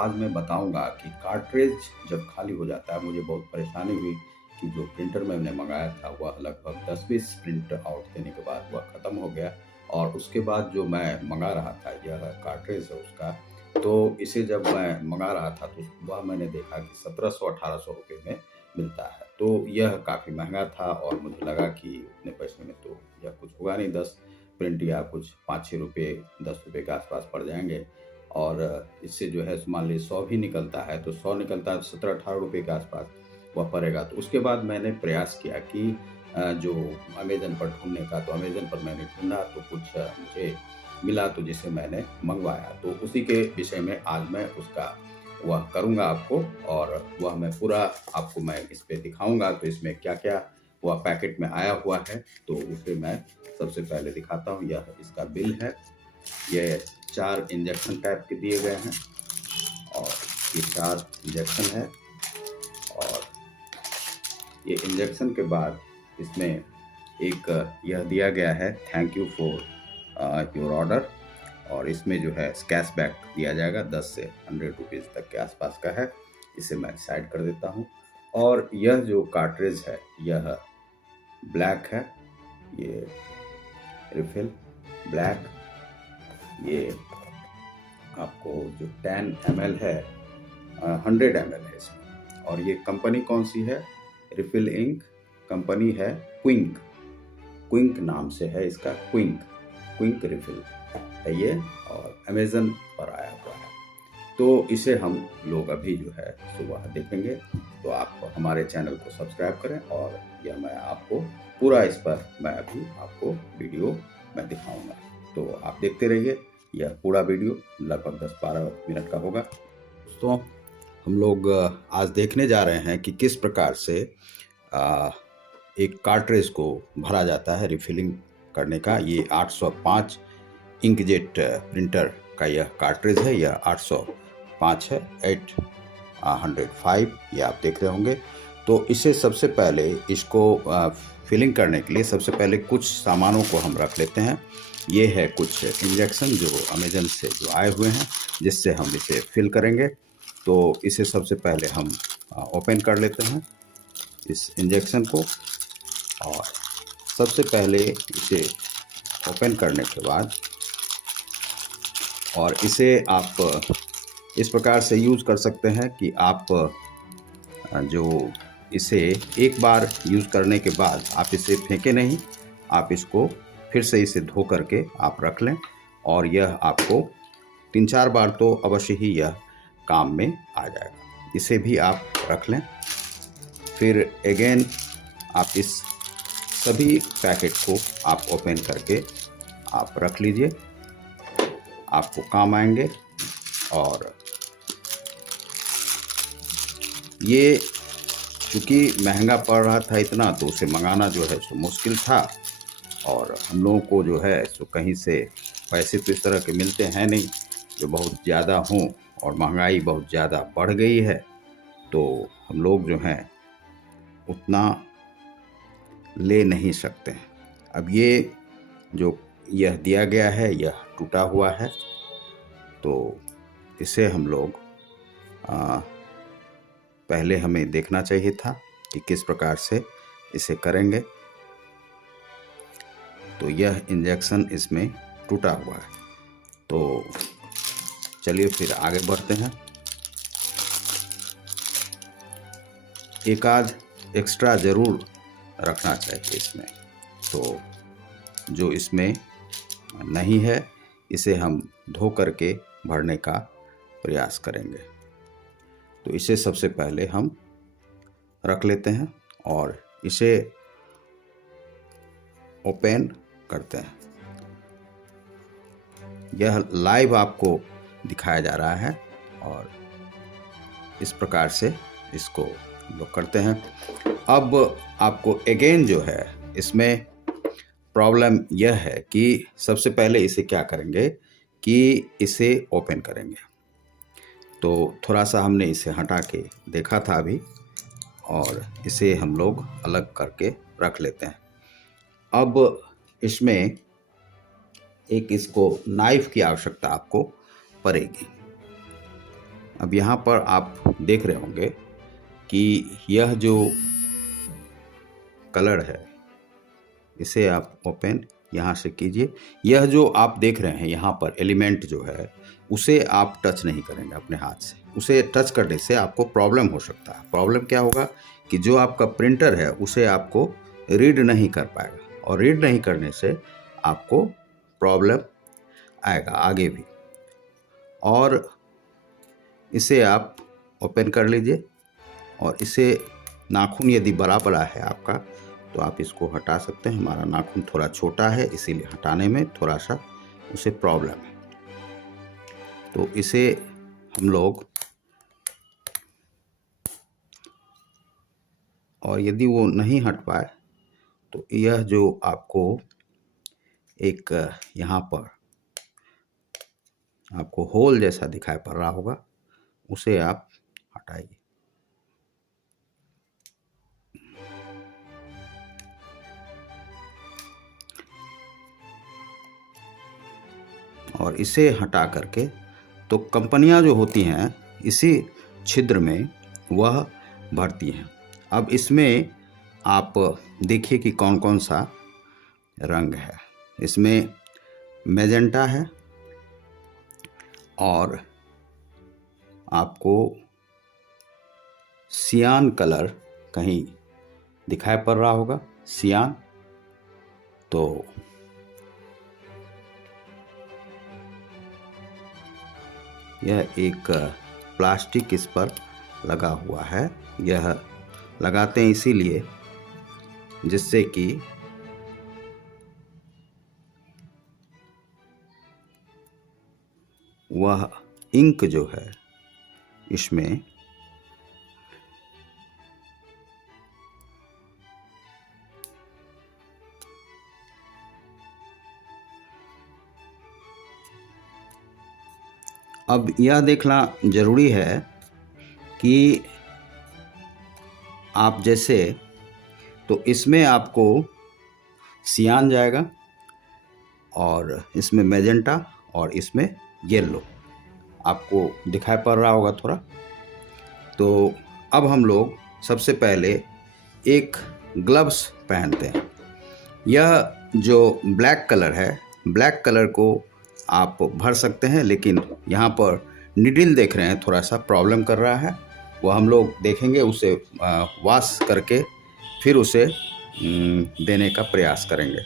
आज मैं बताऊंगा कि कार्ट्रिज जब खाली हो जाता है, मुझे बहुत परेशानी हुई कि जो प्रिंटर मैंने मंगाया था वह लगभग 10-20 प्रिंट आउट देने के बाद वह ख़त्म हो गया। और उसके बाद जो मैं मंगा रहा था, यह कार्ट्रिज है उसका, तो इसे जब मैं मंगा रहा था तो वह मैंने देखा कि 1700-1800 रुपये में मिलता है। तो यह काफ़ी महंगा था और मुझे लगा कि उतने पैसे में तो यह कुछ होगा नहीं, 10 प्रिंट या कुछ 5-6 रुपये, 10 रुपये के आसपास पड़ जाएंगे। और इससे जो है मान लीजिए 100 भी निकलता है तो 100 निकलता है तो 17-18 रुपये के आसपास वह पड़ेगा। तो उसके बाद मैंने प्रयास किया कि जो अमेज़न पर ढूँढने का, तो अमेज़न पर मैंने ढूँढा तो कुछ मुझे मिला, तो जिसे मैंने मँगवाया। तो उसी के विषय में आज मैं उसका वह करूँगा आपको, और वह मैं पूरा आपको मैं इस पे दिखाऊँगा। तो इसमें क्या-क्या वह पैकेट में आया हुआ है, तो उसे मैं सबसे पहले दिखाता हूँ। यह इसका बिल है। ये 4 इंजेक्शन टाइप के दिए गए हैं और ये 4 इंजेक्शन है। और ये इंजेक्शन के बाद इसमें एक यह दिया गया है, thank you for your order. और इसमें जो है कैशबैक दिया जाएगा, 10 से 100 रुपीज़ तक के आसपास का है। इसे मैं साइड कर देता हूँ। और यह जो कार्ट्रिज है यह ब्लैक है, ये रिफिल ब्लैक। ये आपको जो 10 ml है, 100 ml है इसमें। और ये कंपनी कौन सी है? रिफिल इंक कंपनी है, क्विंक। क्विंक नाम से है इसका, क्विंक रिफिल है ये, और अमेज़न पर आया हुआ है। तो इसे हम लोग अभी जो है सुबह देखेंगे। तो आप हमारे चैनल को सब्सक्राइब करें, और यह मैं आपको पूरा इस पर मैं अभी आपको वीडियो मैं दिखाऊंगा। तो आप देखते रहिए, यह पूरा वीडियो लगभग 10-12 मिनट का होगा। दोस्तों, हम लोग आज देखने जा रहे हैं कि किस प्रकार से एक कार्ट्रिज को भरा जाता है रिफिलिंग करने का। ये 805 इंकजेट प्रिंटर का यह कार्ट्रिज है, यह 805 है, 805 ये आप देख रहे होंगे। तो इसे सबसे पहले इसको फिलिंग करने के लिए सबसे पहले कुछ सामानों को हम रख लेते हैं। ये है कुछ इंजेक्शन जो अमेज़न से जो आए हुए हैं, जिससे हम इसे फिल करेंगे। तो इसे सबसे पहले हम ओपन कर लेते हैं इस इंजेक्शन को। और सबसे पहले इसे ओपन करने के बाद, और इसे आप इस प्रकार से यूज़ कर सकते हैं कि आप जो इसे एक बार यूज़ करने के बाद आप इसे फेंकें नहीं, आप इसको फिर से इसे धो करके आप रख लें। और यह आपको 3-4 बार तो अवश्य ही यह काम में आ जाएगा। इसे भी आप रख लें। फिर अगेन आप इस सभी पैकेट को आप ओपन करके आप रख लीजिए, आपको काम आएंगे। और ये चूँकि महंगा पड़ रहा था इतना, तो उसे मंगाना जो है सो मुश्किल था। और हम लोगों को जो है सो कहीं से पैसे तो इस तरह के मिलते हैं नहीं जो बहुत ज़्यादा हों, और महंगाई बहुत ज़्यादा बढ़ गई है, तो हम लोग जो हैं उतना ले नहीं सकते हैं। अब ये जो यह दिया गया है यह टूटा हुआ है, तो इसे हम लोग पहले हमें देखना चाहिए था कि किस प्रकार से इसे करेंगे। तो यह इंजेक्शन इसमें टूटा हुआ है। तो चलिए फिर आगे बढ़ते हैं। एक आध एक्स्ट्रा ज़रूर रखना चाहिए इसमें। तो जो इसमें नहीं है, इसे हम धो करके भरने का प्रयास करेंगे। तो इसे सबसे पहले हम रख लेते हैं और इसे ओपन करते हैं। यह लाइव आपको दिखाया जा रहा है, और इस प्रकार से इसको लोग करते हैं। अब आपको अगेन जो है इसमें प्रॉब्लम यह है कि सबसे पहले इसे क्या करेंगे कि इसे ओपन करेंगे। तो थोड़ा सा हमने इसे हटा के देखा था अभी, और इसे हम लोग अलग करके रख लेते हैं। अब इसमें एक इसको नाइफ की आवश्यकता आपको पड़ेगी। अब यहाँ पर आप देख रहे होंगे कि यह जो कलर है इसे आप ओपन यहाँ से कीजिए। यह जो आप देख रहे हैं यहाँ पर एलिमेंट जो है उसे आप टच नहीं करेंगे अपने हाथ से। उसे टच करने से आपको प्रॉब्लम हो सकता है। प्रॉब्लम क्या होगा कि जो आपका प्रिंटर है उसे आपको रीड नहीं कर पाएगा, और रीड नहीं करने से आपको प्रॉब्लम आएगा आगे भी। और इसे आप ओपन कर लीजिए, और इसे नाखून यदि बड़ा बड़ा है आपका तो आप इसको हटा सकते हैं। हमारा नाखून थोड़ा छोटा है इसीलिए हटाने में थोड़ा सा उसे प्रॉब्लम है। तो इसे हम लोग, और यदि वो नहीं हट पाए तो यह जो आपको एक यहाँ पर आपको होल जैसा दिखाई पड़ रहा होगा उसे आप हटाइए। और इसे हटा करके, तो कंपनियां जो होती हैं इसी छिद्र में वह भरती हैं। अब इसमें आप देखिए कि कौन कौन सा रंग है। इसमें मैजेंटा है, और आपको सियान कलर कहीं दिखाई पड़ रहा होगा, सियान। तो यह एक प्लास्टिक इस पर लगा हुआ है। यह लगाते हैं इसीलिए जिससे कि वह इंक जो है इसमें अब यह देखना ज़रूरी है कि आप जैसे, तो इसमें आपको सियान जाएगा, और इसमें मैजेंटा, और इसमें येलो आपको दिखाई पड़ रहा होगा थोड़ा। तो अब हम लोग सबसे पहले एक ग्लव्स पहनते हैं। यह जो ब्लैक कलर है, ब्लैक कलर को आप भर सकते हैं, लेकिन यहाँ पर निडिल देख रहे हैं थोड़ा सा प्रॉब्लम कर रहा है। वो हम लोग देखेंगे, उसे वॉश करके फिर उसे देने का प्रयास करेंगे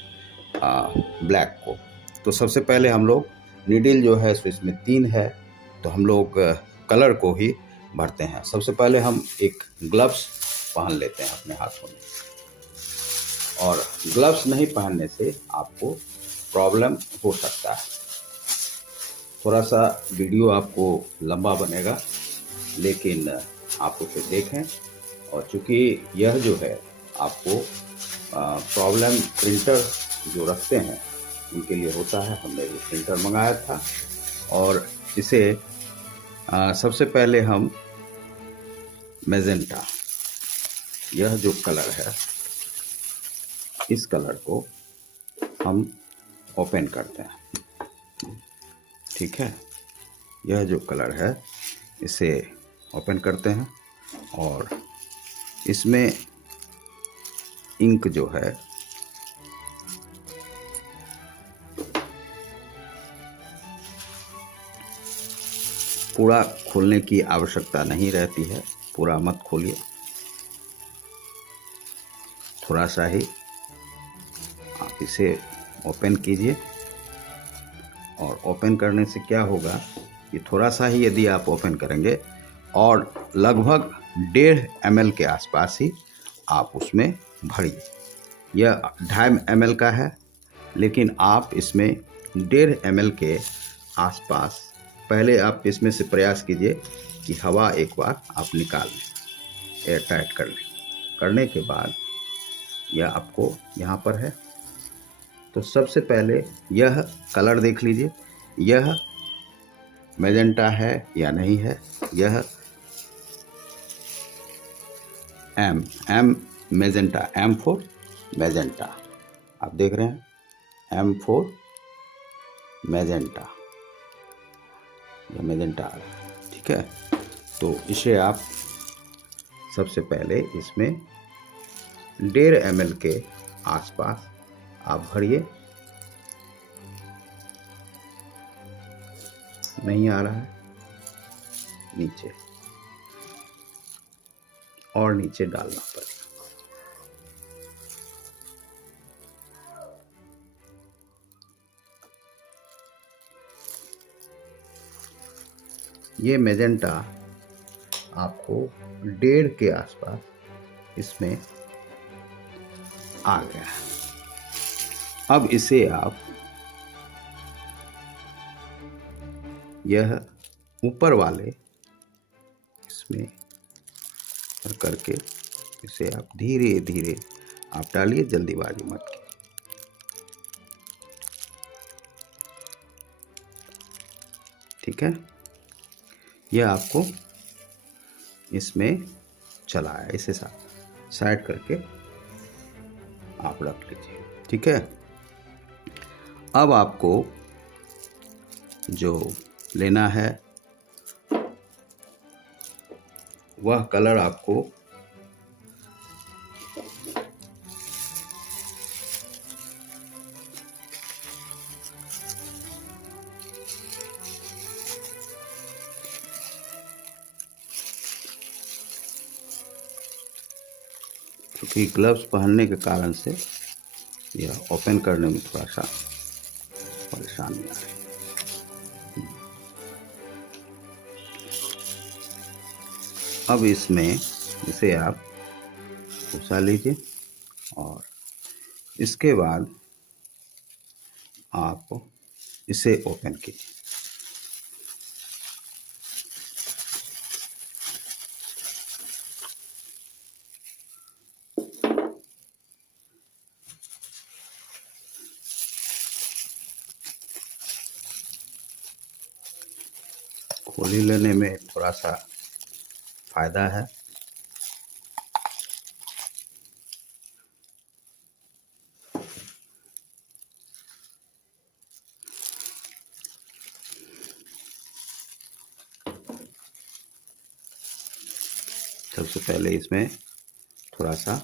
ब्लैक को। तो सबसे पहले हम लोग निडिल जो है सो इसमें 3 है, तो हम लोग कलर को ही भरते हैं। सबसे पहले हम एक ग्लव्स पहन लेते हैं अपने हाथों में, और ग्लव्स नहीं पहनने से आपको प्रॉब्लम हो सकता है। थोड़ा सा वीडियो आपको लंबा बनेगा, लेकिन आप उसे देखें। और चूँकि यह जो है आपको प्रॉब्लम प्रिंटर जो रखते हैं उनके लिए होता है। हमने ये प्रिंटर मंगाया था, और इसे सबसे पहले हम मैजेंटा, यह जो कलर है इस कलर को हम ओपन करते हैं। ठीक है, यह जो कलर है इसे ओपन करते हैं, और इसमें इंक जो है पूरा खोलने की आवश्यकता नहीं रहती है, पूरा मत खोलिए, थोड़ा सा ही आप इसे ओपन कीजिए। और ओपन करने से क्या होगा कि थोड़ा सा ही यदि आप ओपन करेंगे, और लगभग 1.5 ml के आसपास ही आप उसमें भरिए। यह 2.5 ml का है, लेकिन आप इसमें 1.5 ml के आसपास पहले आप इसमें से प्रयास कीजिए कि हवा एक बार आप निकाल लें, एयर टाइट कर लें। करने के बाद यह आपको यहाँ पर है। तो सबसे पहले यह कलर देख लीजिए, यह मैजेंटा है या नहीं है। यह एम मैजेंटा, M4 मैजेंटा, आप देख रहे हैं M4 मैजेंटा, यह मैजेंटा आ रहा है। ठीक है, तो इसे आप सबसे पहले इसमें 1.5 ml के आसपास आप भरिए। नहीं आ रहा है, नीचे और नीचे डालना पड़ेगा। ये मैजेंटा आपको 1.5 के आसपास इसमें आ गया। अब इसे आप यह ऊपर वाले इसमें करके इसे आप धीरे धीरे आप डालिए, जल्दीबाजी मत कीजिए। ठीक है, यह आपको इसमें चला है, इसे साइड करके आप रख लीजिए। ठीक है, अब आपको जो लेना है वह कलर आपको क्योंकि ग्लव्स पहनने के कारण से यह ओपन करने में थोड़ा सा परेशानी आ रही है। अब इसमें इसे आप घुसा लीजिए और इसके बाद आप इसे ओपन कीजिए। खोली लेने में थोड़ा सा फायदा है। सबसे पहले इसमें थोड़ा सा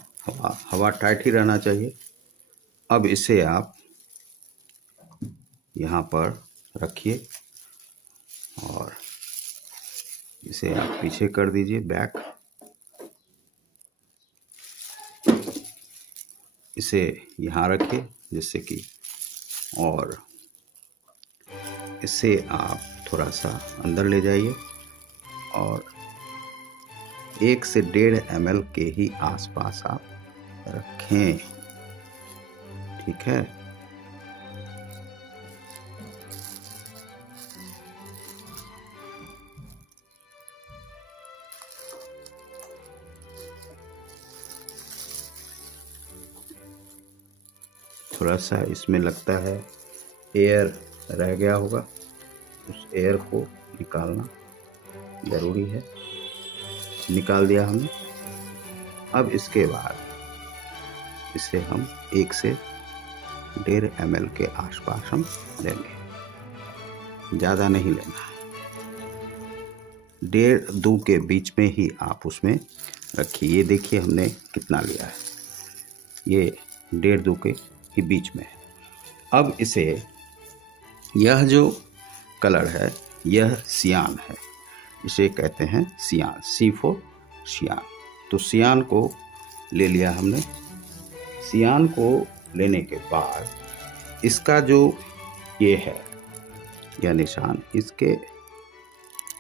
हवा टाइट ही रहना चाहिए। अब इसे आप यहाँ पर रखिए और इसे आप पीछे कर दीजिए, बैक। इसे यहाँ रखिए जिससे कि, और इसे आप थोड़ा सा अंदर ले जाइए और 1 से 1.5 ml के ही आसपास आप रखें। ठीक है, थोड़ा सा इसमें लगता है एयर रह गया होगा, उस एयर को निकालना ज़रूरी है। निकाल दिया हमने। अब इसके बाद इसे हम 1 से 1.5 ml के आसपास हम लेंगे, ज़्यादा नहीं लेना है। 1.5-2 के बीच में ही आप उसमें रखिए। ये देखिए हमने कितना लिया है, ये 1.5-2 के ही बीच में है। अब इसे, यह जो कलर है यह सियान है, इसे कहते हैं सियान, C4 सियान। तो सियान को ले लिया हमने। सियान को लेने के बाद इसका जो ये है यह निशान, इसके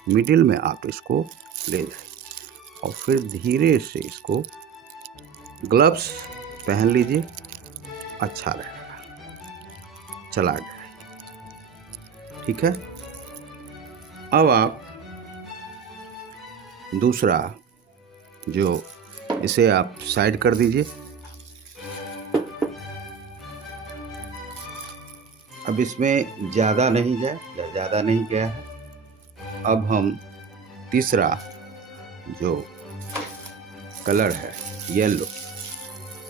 मिडिल में आप इसको ले जाइए और फिर धीरे से इसको, ग्लव्स पहन लीजिए, अच्छा रहेगा, चला जाए। ठीक है, अब आप दूसरा जो, इसे आप साइड कर दीजिए। अब इसमें ज़्यादा नहीं जाए, ज़्यादा नहीं गया है। अब हम तीसरा जो कलर है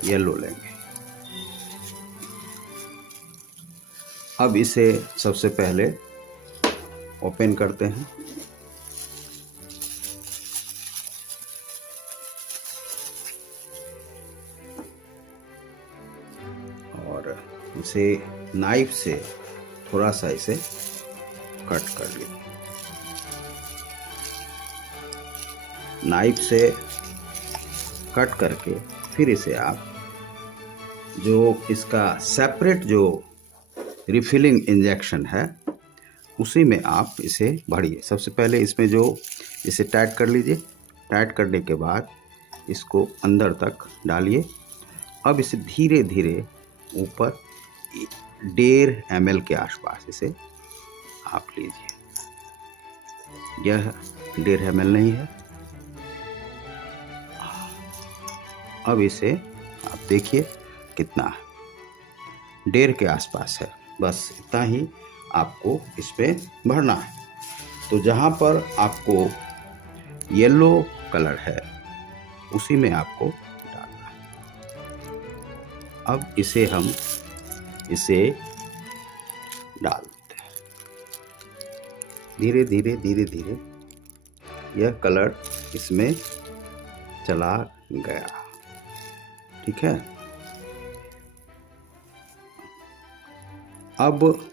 येलो लेंगे। अब इसे सबसे पहले ओपन करते हैं। इसे नाइफ से थोड़ा सा इसे कट कर लीजिए। नाइफ से कट करके फिर इसे आप जो इसका सेपरेट जो रिफिलिंग इंजेक्शन है उसी में आप इसे भरिए। सबसे पहले इसमें जो इसे टाइट कर लीजिए। टाइट करने के बाद इसको अंदर तक डालिए। अब इसे धीरे धीरे ऊपर 1.5 ml के आसपास इसे आप लीजिए। यह 1.5 ml नहीं है। अब इसे आप देखिए कितना है, 1.5 के आसपास है। बस इतना ही आपको इसमें भरना है। तो जहाँ पर आपको येलो कलर है उसी में आपको डालना है। अब इसे हम इसे डाल देते हैं। धीरे धीरे यह कलर इसमें चला गया। ठीक है। अब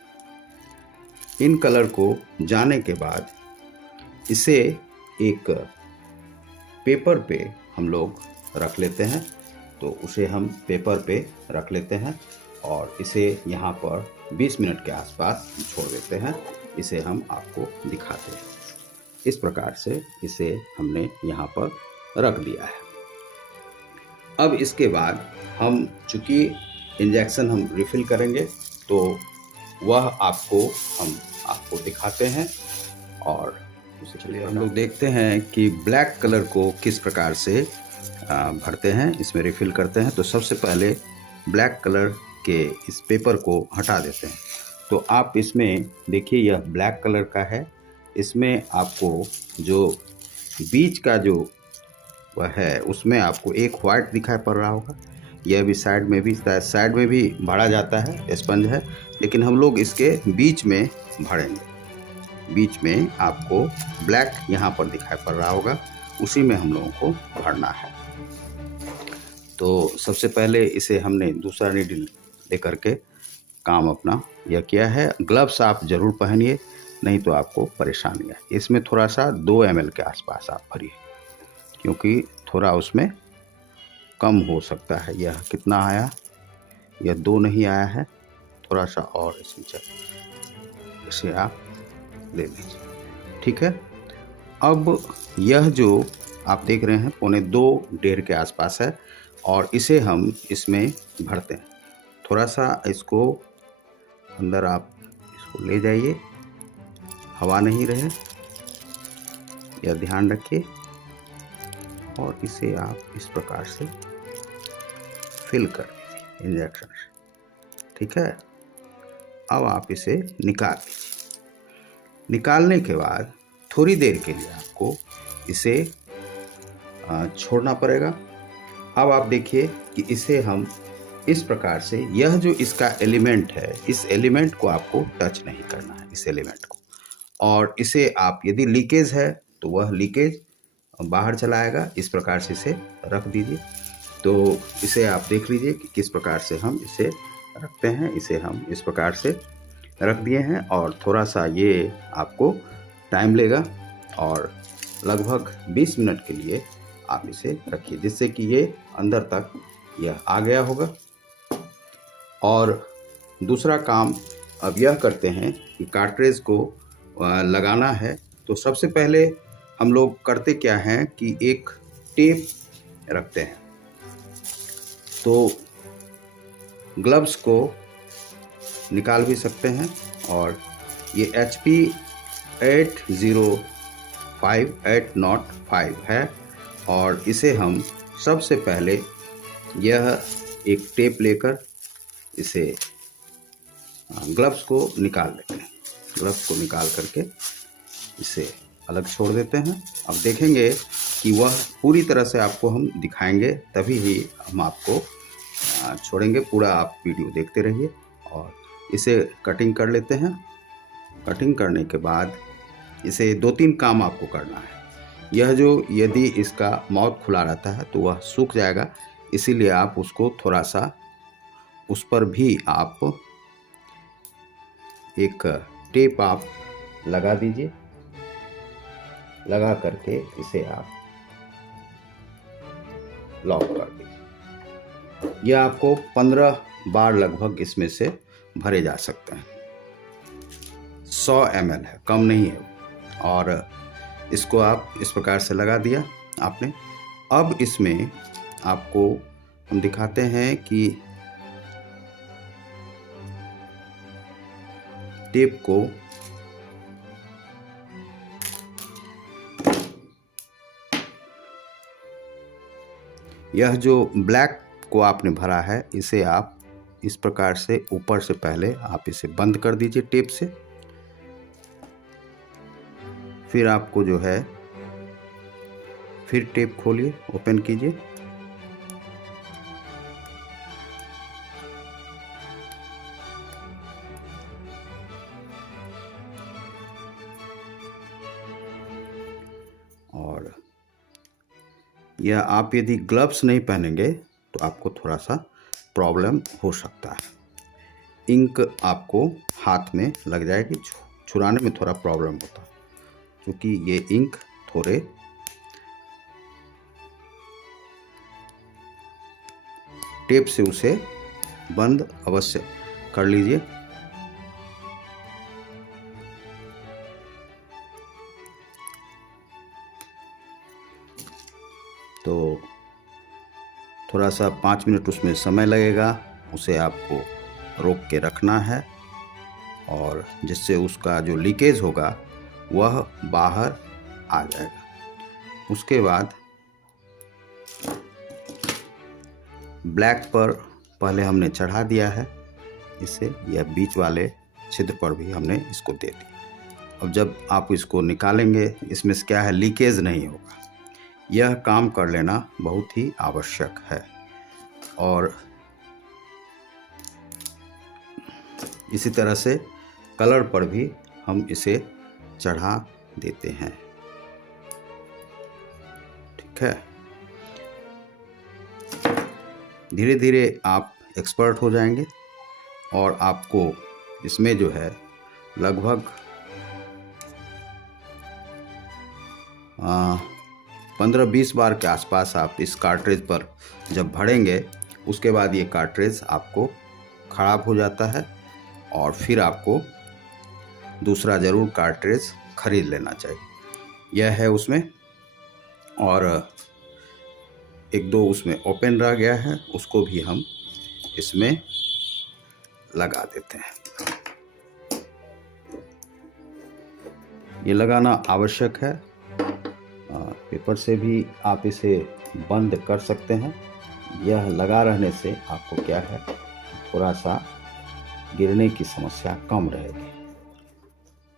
इन कलर को जाने के बाद इसे एक पेपर पे हम लोग रख लेते हैं। तो उसे हम पेपर पे रख लेते हैं और इसे यहाँ पर 20 मिनट के आसपास छोड़ देते हैं। इसे हम आपको दिखाते हैं। इस प्रकार से इसे हमने यहाँ पर रख दिया है। अब इसके बाद हम चूँकि इंजेक्शन हम रिफ़िल करेंगे तो वह हम आपको दिखाते हैं। और चलिए हम लोग देखते हैं कि ब्लैक कलर को किस प्रकार से भरते हैं, इसमें रिफ़िल करते हैं। तो सबसे पहले ब्लैक कलर के इस पेपर को हटा देते हैं। तो आप इसमें देखिए यह ब्लैक कलर का है। इसमें आपको जो बीच का जो वह है उसमें आपको एक वाइट दिखाई पड़ रहा होगा। यह भी साइड में भी भरा जाता है, स्पंज है, लेकिन हम लोग इसके बीच में भरेंगे। बीच में आपको ब्लैक यहाँ पर दिखाई पड़ रहा होगा, उसी में हम लोगों को भरना है। तो सबसे पहले इसे हमने दूसरा नीडल लेकर के काम अपना यह किया है। ग्लव्स आप ज़रूर पहनिए, नहीं तो आपको परेशानी है। इसमें थोड़ा सा 2 ml के आसपास आप भरिए, क्योंकि थोड़ा उसमें कम हो सकता है। यह कितना आया, यह 2 नहीं आया है, थोड़ा सा और इसमें चाहिए, इसे आप ले लीजिए। ठीक है। अब यह जो आप देख रहे हैं 1.25 के आसपास है और इसे हम इसमें भरते हैं। थोड़ा सा इसको अंदर आप इसको ले जाइए, हवा नहीं रहे, यह ध्यान रखिए। और इसे आप इस प्रकार से फिल कर दीजिए इंजेक्शन से। ठीक है। अब आप इसे निकाल दीजिए। निकालने के बाद थोड़ी देर के लिए आपको इसे छोड़ना पड़ेगा। अब आप देखिए कि इसे हम इस प्रकार से, यह जो इसका एलिमेंट है, इस एलिमेंट को आपको टच नहीं करना है, इस एलिमेंट को। और इसे आप यदि लीकेज है तो वह लीकेज बाहर चला आएगा। इस प्रकार से इसे रख दीजिए। तो इसे आप देख लीजिए कि किस प्रकार से हम इसे रखते हैं। इसे हम इस प्रकार से रख दिए हैं और थोड़ा सा ये आपको टाइम लेगा और लगभग 20 मिनट के लिए आप इसे रखिए, जिससे कि ये अंदर तक यह आ गया होगा। और दूसरा काम अब यह करते हैं कि कार्ट्रिज को लगाना है। तो सबसे पहले हम लोग करते क्या हैं कि एक टेप रखते हैं। तो ग्लव्स को निकाल भी सकते हैं और ये HP 805 है। और इसे हम सबसे पहले यह एक टेप लेकर इसे ग्लव्स को निकाल लेते हैं। ग्लव्स को निकाल करके इसे अलग छोड़ देते हैं। अब देखेंगे कि वह पूरी तरह से आपको हम दिखाएंगे, तभी ही हम आपको छोड़ेंगे। पूरा आप वीडियो देखते रहिए। और इसे कटिंग कर लेते हैं। कटिंग करने के बाद इसे 2-3 काम आपको करना है। यह जो यदि इसका माउथ खुला रहता है तो वह सूख जाएगा, इसीलिए आप उसको थोड़ा सा उस पर भी आप एक टेप आप लगा दीजिए। लगा करके इसे आप लॉक कर दीजिए। यह आपको 15 बार लगभग इसमें से भरे जा सकते हैं। 100 ml है, कम नहीं है। और इसको आप इस प्रकार से लगा दिया आपने। अब इसमें आपको हम दिखाते हैं कि टेप को यह जो ब्लैक को आपने भरा है, इसे आप इस प्रकार से ऊपर से पहले आप इसे बंद कर दीजिए टेप से। फिर आपको जो है फिर टेप खोलिए, ओपन कीजिए। और यह आप यदि ग्लव्स नहीं पहनेंगे तो आपको थोड़ा सा प्रॉब्लम हो सकता है। इंक आपको हाथ में लग जाएगी, छुड़ाने में थोड़ा प्रॉब्लम होता है, क्योंकि ये इंक थोड़े टेप से उसे बंद अवश्य कर लीजिए। तो थोड़ा सा 5 मिनट उसमें समय लगेगा, उसे आपको रोक के रखना है, और जिससे उसका जो लीकेज होगा वह बाहर आ जाएगा। उसके बाद ब्लैक पर पहले हमने चढ़ा दिया है इसे, यह बीच वाले छिद्र पर भी हमने इसको दे दिया। अब जब आप इसको निकालेंगे, इसमें से क्या है, लीकेज नहीं होगा। यह काम कर लेना बहुत ही आवश्यक है। और इसी तरह से कलर पर भी हम इसे चढ़ा देते हैं। ठीक है, धीरे धीरे आप एक्सपर्ट हो जाएंगे और आपको इसमें जो है लगभग 15-20 बार के आसपास आप इस कार्ट्रिज पर जब भरेंगे, उसके बाद ये कार्ट्रिज आपको ख़राब हो जाता है और फिर आपको दूसरा ज़रूर कार्ट्रिज ख़रीद लेना चाहिए। यह है उसमें, और एक दो उसमें ओपन रह गया है, उसको भी हम इसमें लगा देते हैं। ये लगाना आवश्यक है। पेपर से भी आप इसे बंद कर सकते हैं। यह लगा रहने से आपको क्या है, थोड़ा सा गिरने की समस्या कम रहेगी।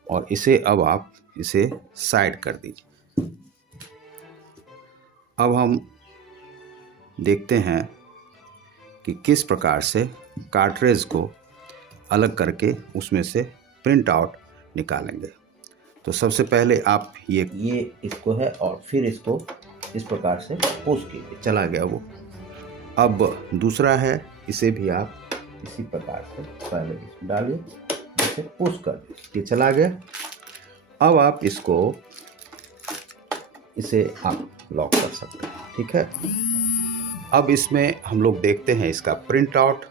और इसे अब आप इसे साइड कर दीजिए। अब हम देखते हैं कि किस प्रकार से कार्ट्रिज को अलग करके उसमें से प्रिंट आउट निकालेंगे। तो सबसे पहले आप ये इसको है, और फिर इसको इस प्रकार से पुश कीजिए, चला गया वो। अब दूसरा है, इसे भी आप इसी प्रकार से पहले इसमें डालिए, इसे पुश कर दीजिए, चला गया। अब आप इसे आप लॉक कर सकते हैं। ठीक है, अब इसमें हम लोग देखते हैं इसका प्रिंट आउट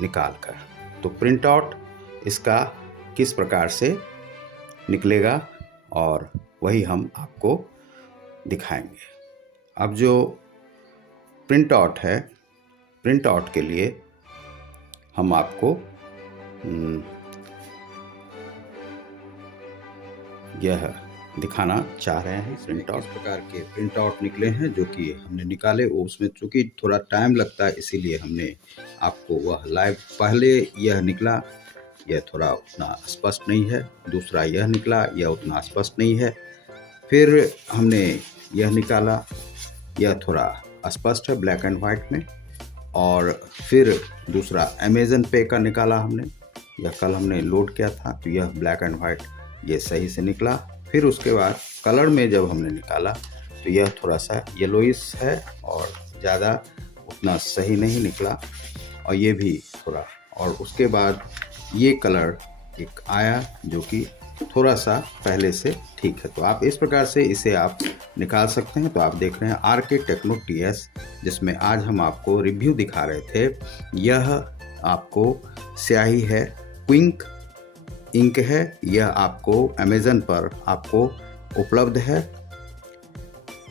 निकाल कर। तो प्रिंट आउट इसका किस प्रकार से निकलेगा, और वही हम आपको दिखाएंगे। अब जो प्रिंट आउट है, प्रिंट आउट के लिए हम आपको यह दिखाना चाह रहे हैं। प्रिंट आउट प्रकार के प्रिंट आउट निकले हैं, जो कि हमने निकाले। वो उसमें चूँकि थोड़ा टाइम लगता है, इसीलिए हमने आपको वह लाइव, पहले यह निकला, यह थोड़ा उतना स्पष्ट नहीं है। दूसरा यह निकला, यह उतना स्पष्ट नहीं है। फिर हमने यह निकाला, यह थोड़ा स्पष्ट है ब्लैक एंड वाइट में। और फिर दूसरा अमेज़न पे का निकाला हमने, यह कल हमने लोड किया था, तो यह ब्लैक एंड वाइट ये सही से निकला। फिर उसके बाद कलर में जब हमने निकाला तो यह थोड़ा सा येलोइश है और ज़्यादा उतना सही नहीं निकला। और ये भी थोड़ा, और उसके बाद ये कलर एक आया जो कि थोड़ा सा पहले से ठीक है। तो आप इस प्रकार से इसे आप निकाल सकते हैं। तो आप देख रहे हैं आरके टेक्नो टीएस, जिसमें आज हम आपको रिव्यू दिखा रहे थे। यह आपको स्याही है, क्विंक इंक है, यह आपको अमेज़न पर आपको उपलब्ध है।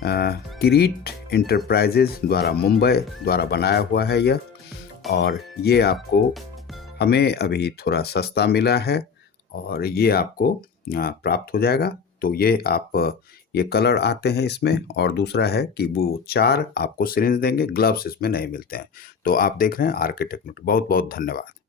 किरीट इंटरप्राइजेज द्वारा, मुंबई द्वारा बनाया हुआ है यह, और ये आपको हमें अभी थोड़ा सस्ता मिला है और ये आपको प्राप्त हो जाएगा। तो ये आप ये कलर आते हैं इसमें, और दूसरा है कि वो 4 आपको सिरिंज देंगे, ग्लव्स इसमें नहीं मिलते हैं। तो आप देख रहे हैं आरके टेक्नो। बहुत बहुत धन्यवाद।